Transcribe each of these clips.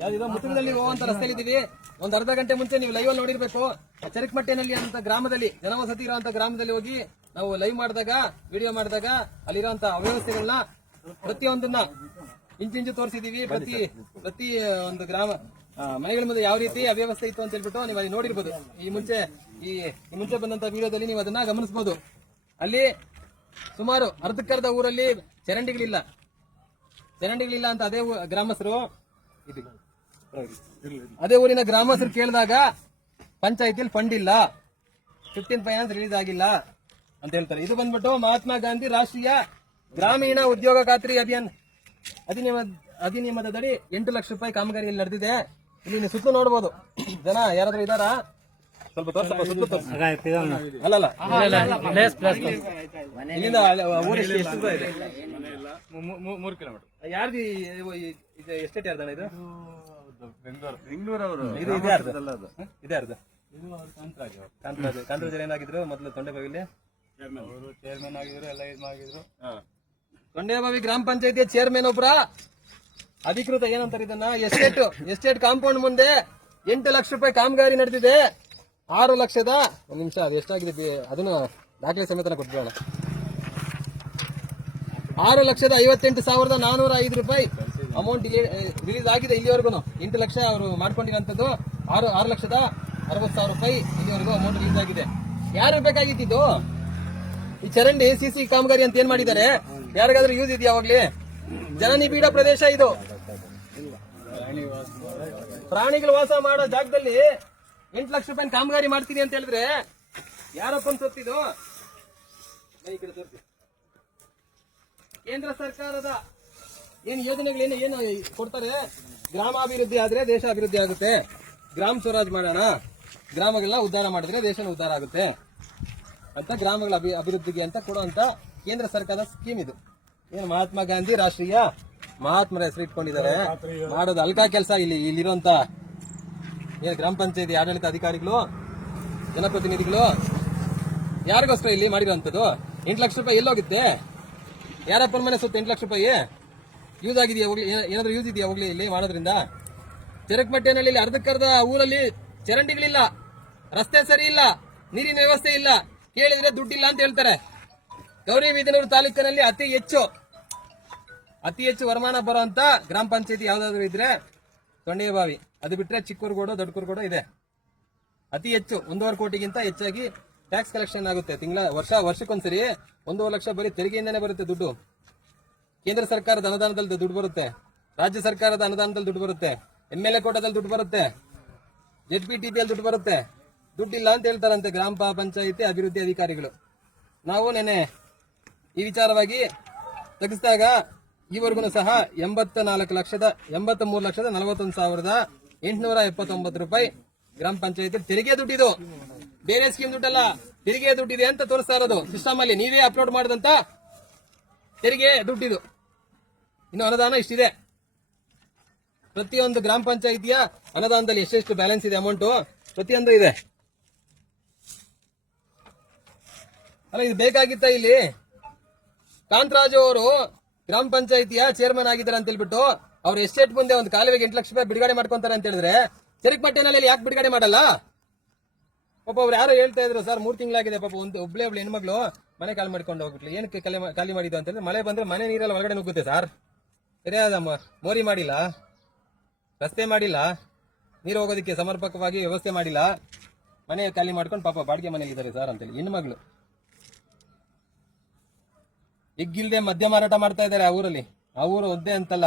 ಯಾವ್ದು ಮುತ್ತುಗದಲ್ಲಿ ಹೋಗುವಂತ ರಸ್ತೆಯಲ್ಲಿ ಇದೀವಿ. ಒಂದ್ ಅರ್ಧ ಗಂಟೆ ಮುಂಚೆ ನೀವು ಲೈವ್ ಅಲ್ಲಿ ನೋಡಿರ್ಬೇಕು. ಚರಕಮಟ್ಟೆನಲ್ಲಿ ಅಂತ ಗ್ರಾಮದಲ್ಲಿ ಜನವಸತಿ ಇರುವಂತ ಗ್ರಾಮದಲ್ಲಿ ಹೋಗಿ ನಾವು ಲೈವ್ ಮಾಡಿದಾಗ ವಿಡಿಯೋ ಮಾಡಿದಾಗ ಅಲ್ಲಿರುವಂತ ಅವ್ಯವಸ್ಥೆಗಳನ್ನ ಪ್ರತಿಯೊಂದನ್ನ ಇಂಚಿಂಚು ತೋರಿಸಿದೀವಿ. ಪ್ರತಿ ಒಂದು ಗ್ರಾಮ ಮನೆಗಳ ಮುಂದೆ ಯಾವ ರೀತಿ ಅವ್ಯವಸ್ಥೆ ಇತ್ತು ಅಂತ ಹೇಳ್ಬಿಟ್ಟು ನೀವು ಅಲ್ಲಿ ನೋಡಿರ್ಬೋದು. ಈ ಮುಂಚೆ ಬಂದಂತ ವಿಡಿಯೋದಲ್ಲಿ ನೀವು ಅದನ್ನ ಗಮನಿಸಬಹುದು. ಅಲ್ಲಿ ಸುಮಾರು ಅರ್ಧಕ್ಕರ್ಧ ಊರಲ್ಲಿ ಚರಂಡಿಗಳಿಲ್ಲ ಅಂತ ಅದೇ ಊರಿನ ಗ್ರಾಮಸ್ಥರು ಕೇಳಿದಾಗ ಪಂಚಾಯತಿಯಲ್ಲಿ ಫಂಡ್ ಇಲ್ಲ, 15 ಫೈನಾನ್ಸ್ ರಿಲೀಸ್ ಆಗಿಲ್ಲ ಅಂತ ಹೇಳ್ತಾರೆ. ಇದು ಬಂದ್ಬಿಟ್ಟು ಮಹಾತ್ಮ ಗಾಂಧಿ ರಾಷ್ಟ್ರೀಯ ಗ್ರಾಮೀಣ ಉದ್ಯೋಗ ಖಾತ್ರಿ ಅಧಿನಿಯಮದಡಿ 8 ಲಕ್ಷ ರೂಪಾಯಿ ಕಾಮಗಾರಿಯಲ್ಲಿ ನಡೆದಿದೆ. ಇಲ್ಲಿ ನೀವು ಸುತ್ತಲೂ ನೋಡಬಹುದು. ಜನ ಯಾರಾದ್ರೂ ಇದಾರಾ? ಸ್ವಲ್ಪ ಅಲ್ಲಲ್ಲ ಇಲ್ಲಿಂದ ಊರು ಎಷ್ಟು ದೂರ ಇದೆ? 3 ಕಿಲೋಮೀಟರ್. ಯಾರ್ದು ಎಸ್ಟೇಟ್ ಯಾರ್ದಣ್ಣ ಇದು? ಬೆಂಗಳೂರು ಅವರು. ಇದು ಇದೆ ಅರ್ಧ ಕಾಂತರಾಜ್ ಏನಾಗಿದ್ರು ಮೊದಲು ತೊಂಡೆಬಾವಿಲಿ ಚೇರ್ಮನ್ ಆಗಿದ್ರು, ಎಲ್ಲ ಇದು ಆಗಿದ್ರು. ತೊಂಡೆಬಾವಿ ಗ್ರಾಮ ಪಂಚಾಯತಿಯ ಚೇರ್ಮನ್ ಒಬ್ರ ಅಧಿಕೃತ ಏನಂತಾರೆ ಇದನ್ನ ಎಸ್ಟೇಟ್ ಕಾಂಪೌಂಡ್ ಮುಂದೆ 8 ಲಕ್ಷ ರೂಪಾಯಿ ಕಾಮಗಾರಿ ನಡೆದಿದೆ. 6 ಲಕ್ಷದ ಒಂದು ನಿಮಿಷ ಅದು ಎಷ್ಟಾಗಿದೆ ಅದನ್ನು ದಾಖಲೆ ಸಮೇತ ಕೊಟ್ಬಿಡೋಣ. 6,58,405 ರೂಪಾಯಿ ಅಮೌಂಟ್ ರಿಲೀಸ್ ಆಗಿದೆ ಇಲ್ಲಿವರೆಗೂ. 8 ಲಕ್ಷ ಅವರು ಮಾಡ್ಕೊಂಡಿರೋಂಥದ್ದು. 6,60,60,000 ರೂಪಾಯಿ ಇಲ್ಲಿವರೆಗೂ ಅಮೌಂಟ್ ರಿಲೀಸ್ ಆಗಿದೆ. ಯಾರು ಬೇಕಾಗಿದ್ದು ಈ ಚರಂಡಿ ಸಿಸಿ ಕಾಮಗಾರಿ ಅಂತ ಏನ್ ಮಾಡಿದ್ದಾರೆ? ಯಾರಿಗಾದ್ರೂ ಯೂಸ್ ಇದೆಯಾ? ಯಾವಾಗ್ಲಿ ಜನನಿಬಿಡ ಪ್ರದೇಶ ಇದು. ಪ್ರಾಣಿಗಳು ವಾಸ ಮಾಡೋ ಜಾಗದಲ್ಲಿ 8 ಲಕ್ಷ ರೂಪಾಯಿ ಕಾಮಗಾರಿ ಮಾಡ್ತೀನಿ ಅಂತ ಹೇಳಿದ್ರೆ ಯಾರಪ್ಪನ್ ಸೊತ್ತಿದು? ಕೇಂದ್ರ ಸರ್ಕಾರದ ಏನ್ ಯೋಜನೆಗಳು ಏನು ಕೊಡ್ತಾರೆ? ಗ್ರಾಮಾಭಿವೃದ್ಧಿ ಆದ್ರೆ ದೇಶ ಅಭಿವೃದ್ಧಿ ಆಗುತ್ತೆ. ಗ್ರಾಮ ಸ್ವರಾಜ್ ಮಾಡೋಣ, ಗ್ರಾಮಗಳನ್ನ ಉದ್ಧಾರ ಮಾಡಿದ್ರೆ ದೇಶನ ಉದ್ಧಾರ ಆಗುತ್ತೆ ಅಂತ ಗ್ರಾಮಗಳ ಅಭಿವೃದ್ಧಿಗೆ ಅಂತ ಕೊಡುವಂತ ಕೇಂದ್ರ ಸರ್ಕಾರದ ಸ್ಕೀಮ್ ಇದು. ಏನು ಮಹಾತ್ಮ ಗಾಂಧಿ ರಾಷ್ಟ್ರೀಯ ಮಹಾತ್ಮರ ಹೆಸರು ಇಟ್ಕೊಂಡಿದ್ದಾರೆ. ಮಾಡೋದು ಅಲ್ಕಾ ಕೆಲಸ. ಇಲ್ಲಿರುವಂತ ಏನು ಗ್ರಾಮ ಪಂಚಾಯತಿ ಆಡಳಿತ ಅಧಿಕಾರಿಗಳು, ಜನಪ್ರತಿನಿಧಿಗಳು ಯಾರಿಗೋಸ್ಕರ ಇಲ್ಲಿ ಮಾಡಿರುವಂತದ್ದು? 8 ಲಕ್ಷ ರೂಪಾಯಿ ಎಲ್ಲೋಗುತ್ತೆ? ಯಾರಪ್ಪನ ಮನೆ ಸುತ್ತ 8 ಲಕ್ಷ ರೂಪಾಯಿ ಯೂಸ್ ಆಗಿದೆಯಾ? ಹೋಗ್ಲಿ, ಏನಾದ್ರೂ ಯೂಸ್ ಇದೆಯಾ ಹೋಗ್ಲಿ ಇಲ್ಲಿ ಮಾಡೋದ್ರಿಂದ? ಚರಕಮಟ್ಟೆನಲ್ಲಿ ಅರ್ಧಕ್ಕರ್ಧ ಊರಲ್ಲಿ ಚರಂಡಿಗಳಿಲ್ಲ, ರಸ್ತೆ ಸರಿ ಇಲ್ಲ, ನೀರಿನ ವ್ಯವಸ್ಥೆ ಇಲ್ಲ. ಕೇಳಿದ್ರೆ ದುಡ್ಡಿಲ್ಲ ಅಂತ ಹೇಳ್ತಾರೆ. ಗೌರಿಬಿದನೂರು ತಾಲೂಕಿನಲ್ಲಿ ಅತಿ ಹೆಚ್ಚು ವರಮಾನ ಬರುವಂತ ಗ್ರಾಮ ಪಂಚಾಯತಿ ಯಾವ್ದಾದ್ರು ಇದ್ರೆ ತೊಂಡೆಬಾವಿ. ಅದು ಬಿಟ್ರೆ ಚಿಕ್ಕೂರ್ಗೋಡು, ದೊಡ್ಡಕೂರ್ಗೋಡು ಇದೆ. ಅತಿ ಹೆಚ್ಚು 1.5 ಕೋಟಿಗಿಂತ ಹೆಚ್ಚಾಗಿ ಟ್ಯಾಕ್ಸ್ ಕಲೆಕ್ಷನ್ ಆಗುತ್ತೆ. ವರ್ಷಕ್ಕೊಂದ್ಸರಿ 1.5 ಲಕ್ಷ ಬರೀ ತೆರಿಗೆಯಿಂದನೇ ಬರುತ್ತೆ ದುಡ್ಡು. ಕೇಂದ್ರ ಸರ್ಕಾರದ ಅನುದಾನದಲ್ಲಿ ದುಡ್ಡು ಬರುತ್ತೆ, ರಾಜ್ಯ ಸರ್ಕಾರದ ಅನುದಾನದಲ್ಲಿ ದುಡ್ಡು ಬರುತ್ತೆ, MLA ಕೋಟಾದಲ್ಲಿ ದುಡ್ಡು ಬರುತ್ತೆ, ZPTPಯಲ್ಲಿ ದುಡ್ಡು ಬರುತ್ತೆ. ದುಡ್ಡಿಲ್ಲ ಅಂತ ಹೇಳ್ತಾರಂತೆ ಗ್ರಾಮ ಪಂಚಾಯಿತಿ ಅಭಿವೃದ್ಧಿ ಅಧಿಕಾರಿಗಳು. ನಾವು ನೆನೆ ಈ ವಿಚಾರವಾಗಿ ತೆಗೆಸಿದಾಗ ಈವರೆಗೂ ಸಹ 83,41,41,879 ರೂಪಾಯಿ ಗ್ರಾಮ ಪಂಚಾಯತಿ ತೆರಿಗೆ ದುಡ್ಡಿದು. ಬೇರೆ ಸ್ಕೀಮ್ ದುಡ್ಡಲ್ಲ, ತೆರಿಗೆ ದುಡ್ಡಿದೆ ಅಂತ ತೋರಿಸ್ತಾ ಇರೋದು ಸಿಸ್ಟಮ್ ಅಲ್ಲಿ. ನೀವೇ ಅಪ್ಲೋಡ್ ಮಾಡಿದಂತ ತೆರಿಗೆ ದುಡ್ಡಿದು. ಇನ್ನು ಅನುದಾನ ಇಷ್ಟಿದೆ. ಪ್ರತಿಯೊಂದು ಗ್ರಾಮ ಪಂಚಾಯಿತಿಯ ಅನುದಾನದಲ್ಲಿ ಎಷ್ಟೆಷ್ಟು ಬ್ಯಾಲೆನ್ಸ್ ಇದೆ ಅಮೌಂಟ್ ಪ್ರತಿಯೊಂದು ಇದೆ. ಅಲ್ಲ, ಇದು ಬೇಕಾಗಿತ್ತ? ಇಲ್ಲಿ ಕಾಂತರಾಜು ಅವರು ಗ್ರಾಮ ಪಂಚಾಯಿತಿಯ ಚೇರ್ಮನ್ ಆಗಿದ್ದಾರೆ ಅಂತ ಹೇಳ್ಬಿಟ್ಟು ಅವ್ರ ಎಸ್ಟೇಟ್ ಮುಂದೆ ಒಂದು ಕಾಲುವೆಗೆ 8 ಲಕ್ಷ ರೂಪಾಯಿ ಬಿಡುಗಡೆ ಮಾಡ್ಕೊಂತಾರೆ ಅಂತ ಹೇಳಿದ್ರೆ ಚರಕಮಟ್ಟೆನಲ್ಲಿ ಯಾಕೆ ಬಿಡುಗಡೆ ಮಾಡಲ್ಲ? ಪಾಪ ಅವ್ರು ಯಾರೋ ಹೇಳ್ತಾ ಇದ್ರು, ಸರ್ 3 ತಿಂಗಳಾಗಿದೆ ಪಾಪ ಒಬ್ಳು ಹೆಣ್ಮಗಳು ಮನೆ ಖಾಲಿ ಮಾಡ್ಕೊಂಡು ಹೋಗ್ಬಿಟ್ಲು. ಏನಕ್ಕೆ ಖಾಲಿ ಮಾಡಿದ್ದು ಅಂತ ಹೇಳಿದ್ರೆ ಮಳೆ ಬಂದ್ರೆ ಮನೆ ನೀರೆಲ್ಲ ಒಳಗಡೆ ನುಗ್ಗುತ್ತೆ ಸರ್. ಸರಿಯಾದ ಮೋರಿ ಮಾಡಿಲ್ಲ, ರಸ್ತೆ ಮಾಡಿಲ್ಲ, ನೀರು ಹೋಗೋದಕ್ಕೆ ಸಮರ್ಪಕವಾಗಿ ವ್ಯವಸ್ಥೆ ಮಾಡಿಲ್ಲ, ಮನೆ ಖಾಲಿ ಮಾಡ್ಕೊಂಡು ಪಾಪ ಬಾಡಿಗೆ ಮನೇಲಿ ಇದ್ದಾರೆ ಸರ್ ಅಂತೇಳಿ ಹೆಣ್ಮಗಳು. ಎಗ್ಗಿಲ್ದೆ ಮದ್ಯ ಮಾರಾಟ ಮಾಡ್ತಾ ಇದ್ದಾರೆ ಆ ಊರಲ್ಲಿ. ಆ ಊರು ಒದ್ದೆ ಅಂತಲ್ಲ,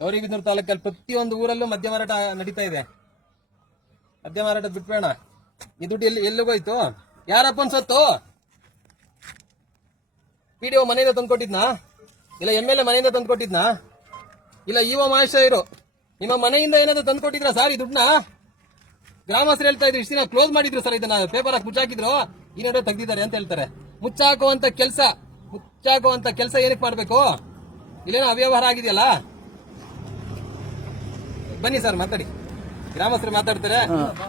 ಗೌರಿಬಿದನೂರು ತಾಲೂಕಲ್ಲಿ ಪ್ರತಿಯೊಂದು ಊರಲ್ಲೂ ಮದ್ಯ ಮಾರಾಟ ನಡೀತಾ ಇದೆ. ಮದ್ಯ ಮಾರಾಟ ಬಿಟ್ಬೇಡ. ಈ ದುಡ್ಡು ಎಲ್ಲಿಗೋಯ್ತು? ಯಾರಪ್ಪನ್ ಸತ್ತು? PDO ಮನೆಯಿಂದ ತಂದ್ಕೊಟ್ಟಿದ್ನಾ? ಇಲ್ಲ MLA ಮನೆಯಿಂದ ತಂದ್ಕೊಟ್ಟಿದ್ನಾ? ಇಲ್ಲ EO ಮಹೇಶ್ವರು ನಿಮ್ಮ ಮನೆಯಿಂದ ಏನಾದ್ರು ತಂದ್ಕೊಟ್ಟಿದ್ರ ಸರ್ ಈ ದುಡ್ಡನ್ನ? ಗ್ರಾಮಸ್ಥರು ಹೇಳ್ತಾ ಇದ್ರು, ಇಷ್ಟು ದಿನ ಕ್ಲೋಸ್ ಮಾಡಿದ್ರು ಸರ್, ಇದನ್ನ ಪೇಪರ್ ಹಾಕಿ ಮುಚ್ಚಾಕಿದ್ರು, ಈ ನಡುವೆ ತೆಗ್ದಿದ್ದಾರೆ ಅಂತ ಹೇಳ್ತಾರೆ. ಮುಚ್ಚಾಕುವಂತ ಕೆಲಸ ಏನಕ್ಕೆ ಮಾಡ್ಬೇಕು? ಇಲ್ಲೇನೋ ಅವ್ಯವಹಾರ ಆಗಿದೆಯಲ್ಲ. ಬನ್ನಿ ಸರ್ ಮಾತಾಡಿ, ಗ್ರಾಮಸ್ಥರು ಮಾತಾಡ್ತಾರೆ.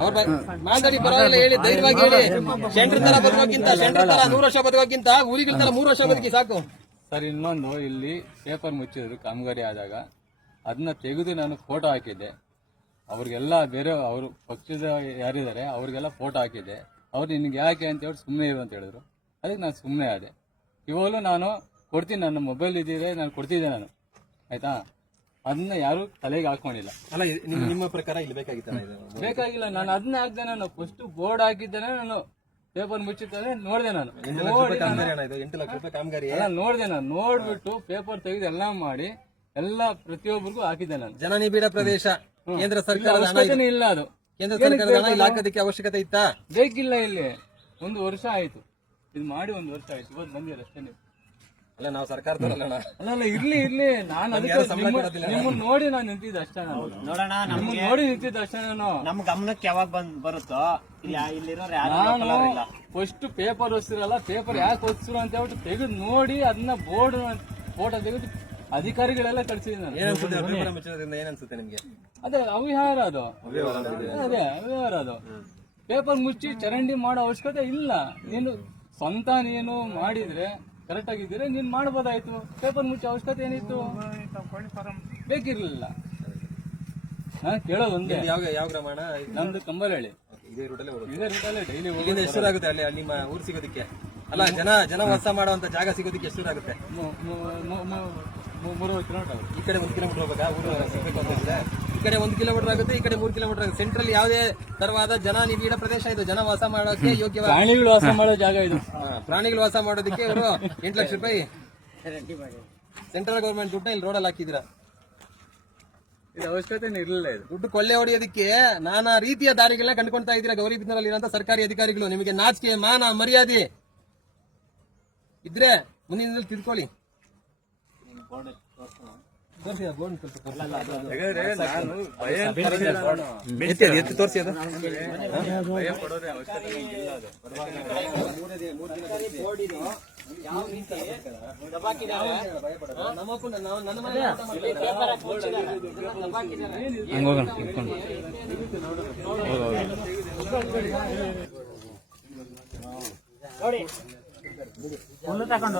ಅವ್ರ ಮಾತಾಡಿ, ಪರವಾಗಿಲ್ಲ, ಹೇಳಿ, ಧೈರ್ಯವಾಗಿ ಹೇಳಿ. ಸೆಂಟ್ರ್ ತರ ಬದುಕೋಕ್ಕಿಂತ, ಸೆಂಟ್ರ್ ತರ 100 ವರ್ಷ ಬದುಕೋಕ್ಕಿಂತ ಊರಿಗಳ ತರ 3 ವರ್ಷ ಬದುಕಿ ಸಾಕು ಸರ್. ಇನ್ನೊಂದು, ಇಲ್ಲಿ ಪೇಪರ್ ಮುಚ್ಚಿದ್ರು ಕಾಮಗಾರಿ ಆದಾಗ ಅದನ್ನ ತೆಗೆದು ನಾನು ಫೋಟೋ ಹಾಕಿದ್ದೆ. ಅವ್ರಿಗೆಲ್ಲ ಬೇರೆ ಅವರು ಪಕ್ಷದ ಯಾರಿದ್ದಾರೆ ಅವ್ರಿಗೆಲ್ಲ ಫೋಟೋ ಹಾಕಿದ್ದೆ. ಅವ್ರು ನಿನ್ಗೆ ಯಾಕೆ ಅಂತ ಹೇಳಿ ಸುಮ್ಮನೆ ಇರು ಅಂತ ಹೇಳಿದ್ರು. ಅದಕ್ಕೆ ನಾನು ಸುಮ್ಮನೆ ಆದೆ. ಇವಾಗಲೂ ನಾನು ಕೊಡ್ತೀನಿ, ನನ್ನ ಮೊಬೈಲ್ ಇದ್ದಿದೆ, ನಾನು ಕೊಡ್ತಿದ್ದೆ ನಾನು, ಆಯ್ತಾ. ಅದನ್ನ ಯಾರು ತಲೆಗೆ ಹಾಕೊಂಡಿಲ್ಲ. ಅಲ್ಲ ನಿಮ್ಮ ಪ್ರಕಾರ ಇಲ್ಲಿ ಬೇಕಾಗಿತ್ತ? ಬೇಕಾಗಿಲ್ಲ. ನಾನು ಅದನ್ನ ಹಾಕ್ದೆ. ನಾನು ಫಸ್ಟ್ ಬೋರ್ಡ್ ಹಾಕಿದ್ದೇನೆ, ನಾನು ಪೇಪರ್ ಮುಚ್ಚಿದ್ದಾನೆ ನೋಡಿದೆ. ನಾನು 8 ಲಕ್ಷ ರೂಪಾಯಿ ಕಾಮಗಾರಿ ನೋಡಿದೆ. ನಾನು ನೋಡ್ಬಿಟ್ಟು ಪೇಪರ್ ತೆಗೆದು ಎಲ್ಲ ಮಾಡಿ ಎಲ್ಲ ಪ್ರತಿಯೊಬ್ಬರಿಗೂ ಹಾಕಿದ್ದೆ ನಾನು. ಜನನಿಬಿಡ ಪ್ರದೇಶ, ಕೇಂದ್ರ ಸರ್ಕಾರದ ಅವಶ್ಯಕತೆ ಇಲ್ಲ. ಅದು ಕೇಂದ್ರ ಸರ್ಕಾರದ ಹಣ ಇಲ್ಲಿ ಹಾಕೋದಕ್ಕೆ ಅವಶ್ಯಕತೆ ಇತ್ತಾ? ಬೇಕಿಲ್ಲ. ಇಲ್ಲಿ 1 ವರ್ಷ ಆಯ್ತು, ಇದು ಮಾಡಿ 1 ವರ್ಷ ಆಯ್ತು. ಇವತ್ತು ಬಂದಿರ ಅಷ್ಟೇ ನೀವು. ಅಲ್ಲ ನಾವು ಸರ್ಕಾರದಲ್ಲ. ಅಲ್ಲ ಇರ್ಲಿ ನಾನು ಅದಕ್ಕೆ ನಿಮ್ಮನ್ನ ನೋಡಿ ನಾನು ನಿಂತಿದ್ದೆ ಅಷ್ಟೇ. ನಾನು ನೋಡೋಣ, ನಿಮ್ಮನ್ನ ನೋಡಿ ನಿಂತಿದ್ದೆ ಅಷ್ಟೇ. ನಾನು ನಮ್ ಗಮನಕ್ಕೆ ಯಾವಾಗ ಬರುತ್ತೋ ಇಲ್ಲಿರೋರು ನಾನು ಫಸ್ಟ್ ಪೇಪರ್ ಓದಿಸಿರಲ್ಲ, ಪೇಪರ್ ಯಾಕೆ ಓದಿಸಿರು ಅಂತ ಹೇಳ್ಬಿಟ್ಟು ತೆಗೆದು ನೋಡಿ ಅದನ್ನ ಬೋರ್ಡ್ ಫೋಟೋ ತೆಗೆದು ಅಧಿಕಾರಿಗಳೆಲ್ಲ ಕಳ್ಸಿದ್ದೀನಿ ನಾನು. ಏನನ್ಸುತ್ತೆ ನಿಮ್ಗೆ? ಅದೇ ಅವ್ಯವಹಾರ ಅದು. ಅದೇ ಅವ್ಯವಹಾರ ಅದು. ಪೇಪರ್ ಮುಚ್ಚಿ ಚರಂಡಿ ಮಾಡೋ ಅವಶ್ಯಕತೆ ಇಲ್ಲ. ನೀನು ಸ್ವಂತ ನೀನು ಮಾಡಿದ್ರೆ ಕರೆಕ್ಟ್ ಆಗಿದ್ರೆ ನೀನ್ ಮಾಡ್ಬೋದಾಯ್ತು. ಪೇಪರ್ ಮುಚ್ಚೋ ಅವಶ್ಯಕತೆ ಏನಿತ್ತು? ಬೇಕಿರ್ಲಿಲ್ಲ. ಕೇಳೋದು ಒಂದೇ. ಯಾವ ಗ್ರಾಮ? ನಮ್ದು ಕಂಬಲಹಳ್ಳಿ. ಇದೇ ರೂಟಲ್ಲೇ ಡೈಲಿ ಇಲ್ಲಿಂದ ಎಷ್ಟು ದೂರ ಆಗುತ್ತೆ ಅಲ್ಲಿ ನಿಮ್ಮ ಊರು ಸಿಗೋದಕ್ಕೆ? ಅಲ್ಲ ಜನ ವಾಸ ಮಾಡುವಂತ ಜಾಗ ಸಿಗೋದಕ್ಕೆ ಎಷ್ಟು ದೂರ ಆಗುತ್ತೆ? 3 ಕಿಲೋಮೀಟರ್. ಈ ಕಡೆ 1 ಕಿಲೋಮೀಟರ್ ಹೋಗ್ಬೇಕಾ ಊರು ಸಿಗ್ಬೇಕು ಅಂತಂದ್ರೆ? ಈ ಕಡೆ 1 ಕಿಲೋಮೀಟರ್ ಆಗುತ್ತೆ, ಈ ಕಡೆ 3 ಕಿಲೋಮೀಟರ್ ಆಗುತ್ತೆ. ಸೆಂಟ್ರಲ್ ಯಾವುದೇ ತರವಾದ ಜನ ನಿಬಿಡ ಪ್ರದೇಶ ಇದು. ಜನ ವಾಸ ಮಾಡೋಕೆ ಯೋಗ್ಯವಾದ ಪ್ರಾಣಿಗಳು ವಾಸ ಮಾಡೋ ಜಾಗ ಇದು. ಪ್ರಾಣಿಗಳು ವಾಸ ಮಾಡೋದಕ್ಕೆ ಇವರು 8 ಲಕ್ಷ ರೂಪಾಯಿ ಸೆಂಟ್ರಲ್ ಗೌರ್ಮೆಂಟ್ ದುಡ್ಡನ್ನ ಇಲ್ಲಿ ರೋಡಲ್ಲಿ ಹಾಕಿದ್ರ. ಇದು ಅವಶ್ಯಕತೆ ಇರಲಿಲ್ಲ. ಇದು ದುಡ್ಡು ಕೊಳ್ಳೆ ಹೊಡೆಯೋದಕ್ಕೆ ನಾನಾ ರೀತಿಯ ದಾರಿಗಳನ್ನ ಕಂಡುಕೊಳ್ತಾ ಇದ್ದೀರಾ ಗೌರಿಬಿದನೂರಲ್ಲಿ ಇರುವಂತ ಸರ್ಕಾರಿ ಅಧಿಕಾರಿಗಳು. ನಿಮಗೆ ನಾಚಿಕೆ ಮಾನ ಮರ್ಯಾದೆ ಇದ್ರೆ ಮುಂದಿನ ದಿನದಲ್ಲಿ ತಿಳ್ಕೊಳ್ಳಿ. ತೋರಿಸಿ ಅದು. ನೋಡಿ ಹುಲ್ಲು ತಗೊಂಡು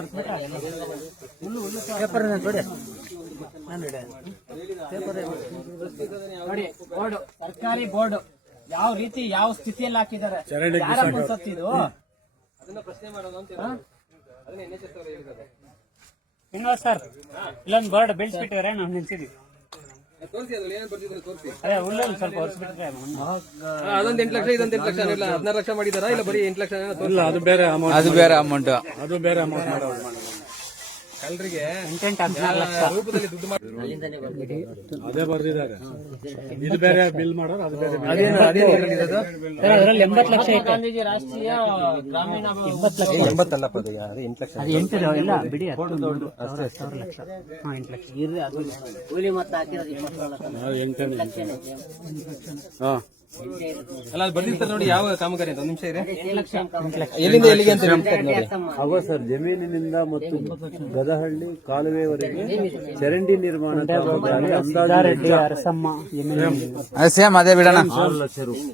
ನೋಡಿ ಬೋರ್ಡ್, ಸರ್ಕಾರಿ ಬೋರ್ಡ್ ಯಾವ ರೀತಿ ಯಾವ ಸ್ಥಿತಿಯಲ್ಲಿ ಹಾಕಿದ್ದಾರೆ. ಯಾರ ಇದು ಅದನ್ನ ಪ್ರಶ್ನೆ ಮಾಡೋದು ಅಂತ ಅದನ್ನ NHS ಅವರು ಹೇಳಿದ್ದಾರೆ. ಇನ್ನು ಸರ್ ಇಲ್ಲೊಂದು ಬೋರ್ಡ್ ಬೆಳೆಸ್ಬಿಟ್ಟಿದ್ದಾರೆ, ನಾವು ನಿಲ್ಸಿದ್ವಿ. ತೋರಿಸಿ ಅದ್ರಲ್ಲಿ ಏನೇನು ಬರ್ತಿದ್ರೆ ತೋರಿಸಿ. ಅದೇ ಹುಲ್ಲಲ್ಲಿ ಸ್ವಲ್ಪ ಹೊರಿಸ್ಬಿಟ್ರೆ ಅದೊಂದು 8 ಲಕ್ಷ ಇದೊಂದು 8 ಲಕ್ಷ ಇಲ್ಲ 16 ಲಕ್ಷ ಮಾಡಿದಾರಾ? ಇಲ್ಲ ಬರೀ 8 ಲಕ್ಷ? ಅದು ಬೇರೆ ಅಮೌಂಟ್. ಕಲ್ರಿಗೆ ಇಂಟೆಂಟ್ 16 ಲಕ್ಷ ರೂಪದಲ್ಲಿ ದುಡ್ಡು ಮಾಡಿ ಅದೇ ಬರ್ದಿದ್ದಾರೆ. ಇದು ಬೇರೆ ಬಿಲ್ ಮಾಡೋದು, ಅದು ಬೇರೆ. ಅದರಲ್ಲಿ 80 ಲಕ್ಷ ಐತೆ. ಗಾಂಧೀಜಿ ರಾಷ್ಟ್ರೀಯ ಗ್ರಾಮೀಣ 80 ಲಕ್ಷ. 80 ಅಲ್ಲ ಪದ, ಅದು 8 ಲಕ್ಷ. ಅದು 8 ಇಲ್ಲ ಬಿಡಿ, 10 ಲಕ್ಷ. 8 ಲಕ್ಷ ಇರ್ರಿ. ಅದು ಕೂಲಿ ಮತ್ತೆ ಹಾಕಿರೋದು 20 ಲಕ್ಷ. ಅಲ್ಲ ಅದು ಬರ್ದಿರ್ತಾರೆ ನೋಡಿ ಯಾವ ಕಾಮಗಾರಿ ಅಂತ. 1 ನಿಮಿಷ ಇದೆ. 8 ಲಕ್ಷ. ಎಲ್ಲಿಂದ ಎಲ್ಲಿಗೆ ಅಂತ ಹೇಳ್ತಾರೆ ನೋಡಿ. ಅವ ಸರ್ ಜಮೀನಿನಿಂದ ಮತ್ತು ಗದಹಳ್ಳಿ ಕಾಲುವೆವರೆಗೆ ಚರಂಡಿ ನಿರ್ಮಾಣ ಕಾಮಗಾರಿ ಅಂದಾಜು ಅರಸಮ್ಮ ಸೇಮ್ ಅದೇ ಬಿಡೋಣ. 6 ಲಕ್ಷ ರೂಪಾಯಿ.